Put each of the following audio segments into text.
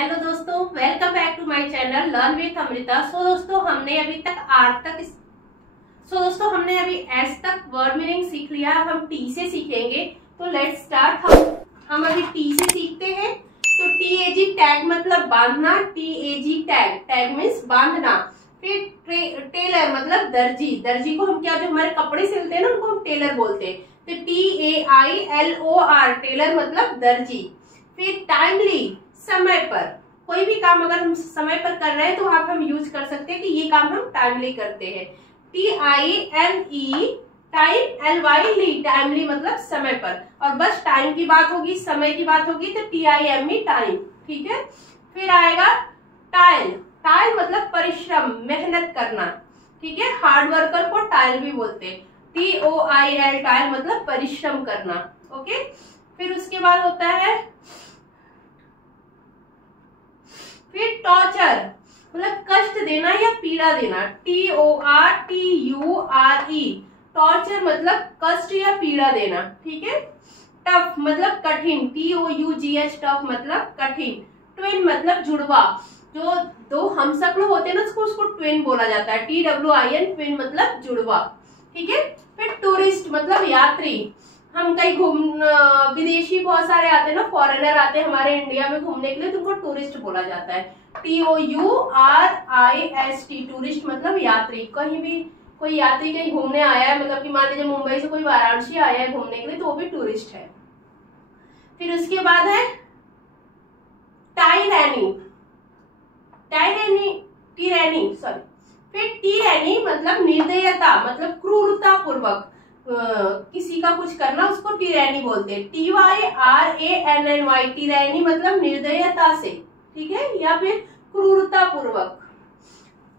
Hello दोस्तों, welcome back to my channel learn with Amrita. दोस्तों हमने अभी एस तक वर्ड मीनिंग सीख लिया। अब हम टी से सीखेंगे, तो लेट्स स्टार्ट। हम अभी टी से सीखते हैं। तो TAG टैग मतलब बांधना। TAG टैग, टैग मीन्स बांधना। फिर टेलर मतलब दर्जी। दर्जी को हम क्या, जो हमारे कपड़े सिलते हैं ना, उनको हम टेलर बोलते हैं। तो TAILOR, टेलर मतलब दर्जी। फिर टाइमली, समय पर। कोई भी काम अगर हम समय पर कर रहे हैं तो आप हम यूज कर सकते हैं कि ये काम हम टाइमली करते हैं। TIME, टाइम, LY, टाइमली मतलब समय पर। और बस टाइम की बात होगी, समय की बात होगी तो TIME, टाइम। ठीक है। फिर आएगा टाइल। टाइल मतलब परिश्रम, मेहनत करना। ठीक है। हार्ड वर्कर को टाइल भी बोलते हैं। TOIL, टाइल मतलब परिश्रम करना। ओके। फिर उसके बाद होता है फिर टॉर्चर, मतलब कष्ट देना या पीड़ा देना। TORTURE, टॉर्चर मतलब कष्ट या पीड़ा देना। ठीक है। टफ मतलब कठिन। TOUGH, टफ मतलब कठिन। ट्विन मतलब जुड़वा। जो दो हमशक्ल होते हैं ना, उसको ट्विन बोला जाता है। TWIN, ट्विन मतलब जुड़वा। ठीक है। फिर टूरिस्ट मतलब यात्री। हम कहीं विदेशी बहुत सारे आते हैं ना, फॉरेनर आते हैं हमारे इंडिया में घूमने के लिए, तो उनको टूरिस्ट बोला जाता है। TOURIST, टूरिस्ट मतलब यात्री। कहीं भी कोई यात्री कहीं घूमने आया है, मतलब कि मान लीजिए मुंबई से कोई वाराणसी आया है घूमने के लिए, तो वो भी टूरिस्ट है। फिर उसके बाद है टाइरैनी। फिर टीरैनी मतलब निर्दयता, मतलब क्रूरता पूर्वक किसी का कुछ करना, उसको टीरैनी बोलते हैं। TYRANNY, टीरैनी मतलब निर्दयता से। ठीक है। या फिर क्रूरता पूर्वक।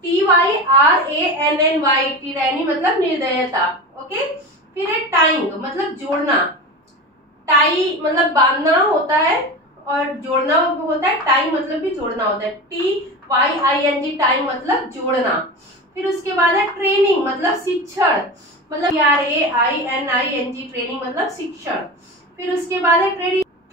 TYRANNY, टीरैनी मतलब निर्दयता। ओके। फिर है टाइंग मतलब जोड़ना। टाई मतलब बांधना होता है और जोड़ना होता है। टाई मतलब भी जोड़ना होता है। TYING, टाइम मतलब जोड़ना। फिर उसके बाद है ट्रेनिंग मतलब शिक्षण, मतलब TRAINING, ट्रेनिंग मतलब शिक्षण। फिर उसके बाद है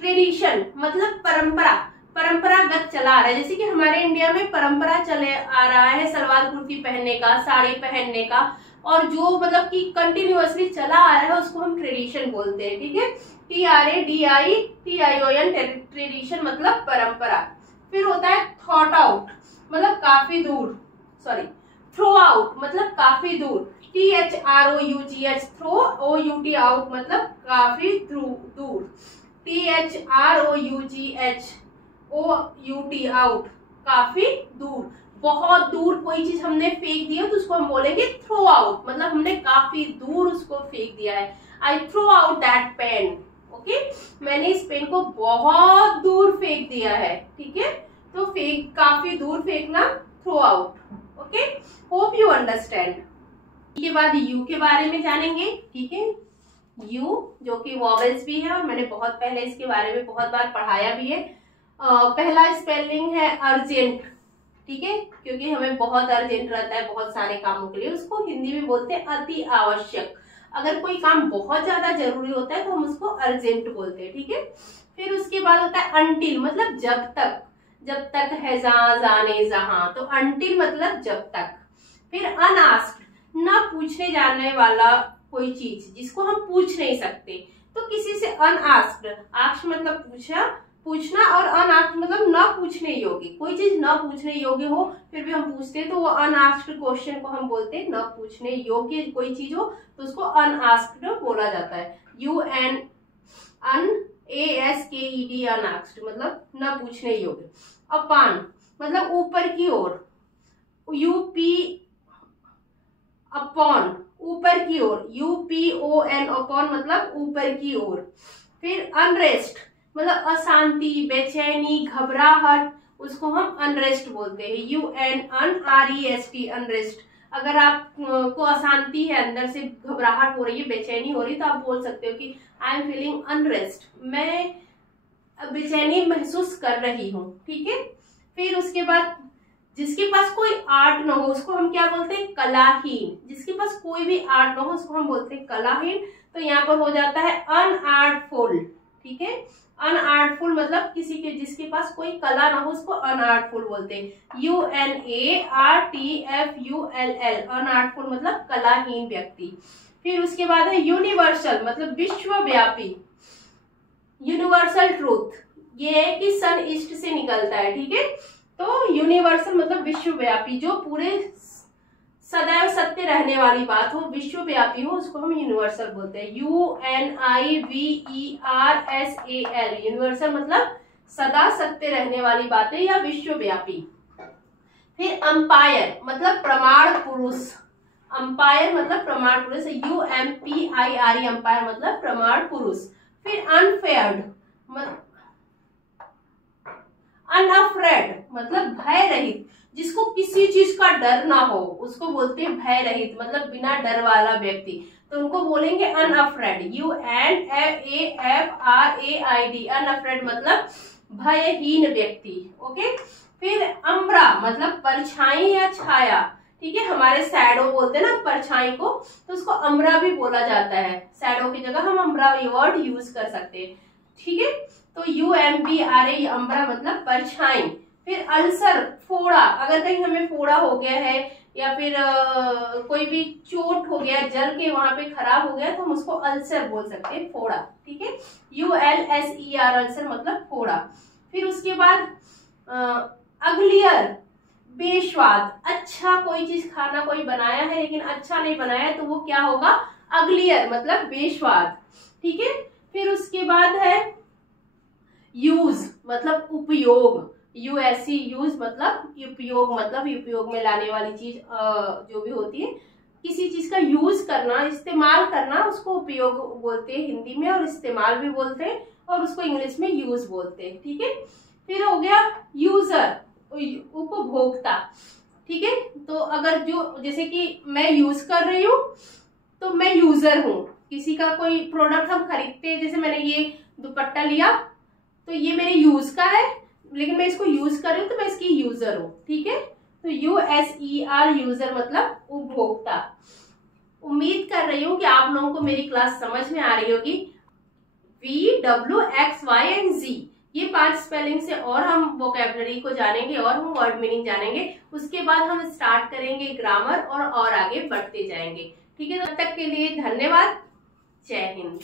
ट्रेडिशन मतलब परंपरा, परंपरागत चला आ रहा है। जैसे कि हमारे इंडिया में परंपरा चले आ रहा है सलवार कुर्ती पहनने का, साड़ी पहनने का, और जो मतलब कि कंटिन्यूअसली चला आ रहा है उसको हम ट्रेडिशन बोलते हैं। ठीक है। TRADITION, ट्रेडिशन मतलब परंपरा। फिर होता है थॉट आउट मतलब काफी दूर, थ्रो आउट मतलब काफी दूर। THROUGH, थ्रो, OUT, आउट मतलब काफी दूर। THROUGH, OUT, आउट, काफी दूर। बहुत दूर कोई चीज हमने फेंक दी है तो उसको हम बोलेंगे थ्रो आउट, मतलब हमने काफी दूर उसको फेंक दिया है। I throw out that pen. Okay. मैंने इस पेन को बहुत दूर फेंक दिया है। ठीक है। तो काफी दूर फेंकना, throw out. Okay. Hope you understand. के बाद यू के बारे में जानेंगे। ठीक है। यू जो कि वॉवेल्स भी है और मैंने बहुत पहले इसके बारे में बहुत बार पढ़ाया भी है। पहला स्पेलिंग है अर्जेंट। ठीक है। क्योंकि हमें बहुत अर्जेंट रहता है बहुत सारे कामों के लिए, उसको हिंदी में बोलते हैं अति आवश्यक। अगर कोई काम बहुत ज्यादा जरूरी होता है तो हम उसको अर्जेंट बोलते हैं। ठीक है। फिर उसके बाद होता है अनटिल, मतलब जब तक। जब तक है जहां, जाने जहां, तो अनटिल मतलब जब तक। फिर अनआस्क्ड, ना पूछने जाने वाला कोई चीज जिसको हम पूछ नहीं सकते, तो किसी से अनआस्क्ड। आस्क्ड मतलब पूछना, और अनआस्क्ड मतलब न पूछने योग्य। कोई चीज न पूछने योग्य हो फिर भी हम पूछते हैं तो वो अनआस्क्ड क्वेश्चन को हम बोलते हैं। न पूछने योग्य कोई चीज हो तो उसको अनआस्क्ड बोला जाता है। UNASKED, अनआस्क्ड मतलब न पूछने योग्य। अपान मतलब ऊपर की ओर। UP, अपॉन ऊपर की ओर। UPON, अपॉन मतलब ऊपर की ओर। फिर अनरेस्ट मतलब अशांति, बेचैनी, घबराहट, उसको हम अनरेस्ट बोलते हैं। UNREST, unrest. अगर आप को अशांति है, अंदर से घबराहट हो रही है, बेचैनी हो रही है, तो आप बोल सकते हो कि आई एम फीलिंग अनरेस्ट, मैं बेचैनी महसूस कर रही हूँ। ठीक है। फिर उसके बाद जिसके पास कोई आर्ट न हो उसको हम क्या बोलते हैं, कलाहीन। जिसके पास कोई भी आर्ट न हो उसको हम बोलते हैं कलाहीन। तो यहाँ पर हो जाता है अनआर्टफुल। ठीक है। अनआर्टफुल मतलब किसी के जिसके पास कोई कला ना हो उसको अनआर्टफुल बोलते हैं। UNARTFULL अनआर्टफुल मतलब कलाहीन व्यक्ति। फिर उसके बाद है यूनिवर्सल मतलब विश्वव्यापी। यूनिवर्सल ट्रूथ ये है कि सन ईस्ट से निकलता है, ठीक है। तो यूनिवर्सल मतलब विश्वव्यापी, जो पूरे सदैव सत्य रहने वाली बात हो, विश्वव्यापी हो, उसको हम यूनिवर्सल बोलते हैं। UNIVERSAL यूनिवर्सल मतलब सदा सत्य रहने वाली बातें या विश्वव्यापी। फिर अंपायर मतलब प्रमाण पुरुष। अंपायर मतलब प्रमाण पुरुष, UMPIRE अंपायर मतलब प्रमाण पुरुष। फिर अनफेयर्ड अनअफ्रेड मतलब भय रहित, जिसको किसी चीज का डर ना हो उसको बोलते हैं भय रहित मतलब बिना डर वाला व्यक्ति, तो उनको बोलेंगे अनअफ्रेड। UNAFRAID अनअफ्रेड मतलब भयहीन व्यक्ति। ओके। फिर अम्ब्रा मतलब परछाई या छाया, ठीक है। हमारे शैडो बोलते हैं ना परछाई को, तो उसको अम्ब्रा भी बोला जाता है। शैडो की जगह हम अम्ब्रा वर्ड यूज कर सकते हैं, ठीक है। तो UMBRA अम्ब्रा मतलब परछाई। फिर अल्सर फोड़ा, अगर कहीं हमें फोड़ा हो गया है या फिर कोई भी चोट हो गया, जल के वहां पे खराब हो गया, तो हम उसको अल्सर बोल सकते हैं, फोड़ा, ठीक है। ULSER अल्सर मतलब फोड़ा। फिर उसके बाद अग्लियर बेस्वाद, अच्छा कोई चीज खाना कोई बनाया है लेकिन अच्छा नहीं बनाया है तो वो क्या होगा, अग्लियर मतलब बेस्वाद, ठीक है। फिर उसके बाद है यूज मतलब उपयोग, USE यूज मतलब उपयोग, मतलब उपयोग में लाने वाली चीज जो भी होती है, किसी चीज का यूज करना, इस्तेमाल करना, उसको उपयोग बोलते हैं हिंदी में, और इस्तेमाल भी बोलते हैं, और उसको इंग्लिश में यूज बोलते हैं, ठीक है। फिर हो गया यूजर उपभोक्ता, ठीक है। तो अगर जो जैसे कि मैं यूज कर रही हूँ तो मैं यूजर हूँ, किसी का कोई प्रोडक्ट हम खरीदते हैं, जैसे मैंने ये दुपट्टा लिया तो ये मेरे यूज का है लेकिन मैं इसको यूज कर रही हूँ तो मैं इसकी यूजर हूँ, ठीक है। तो USER यूजर मतलब उपभोक्ता। उम्मीद कर रही हूँ कि आप लोगों को मेरी क्लास समझ में आ रही होगी। VWXYZ ये 5 स्पेलिंग से और हम वोकैबुलरी को जानेंगे और हम वर्ड मीनिंग जानेंगे। उसके बाद हम स्टार्ट करेंगे ग्रामर और आगे बढ़ते जाएंगे, ठीक है। तब तक के लिए धन्यवाद। जय हिंद।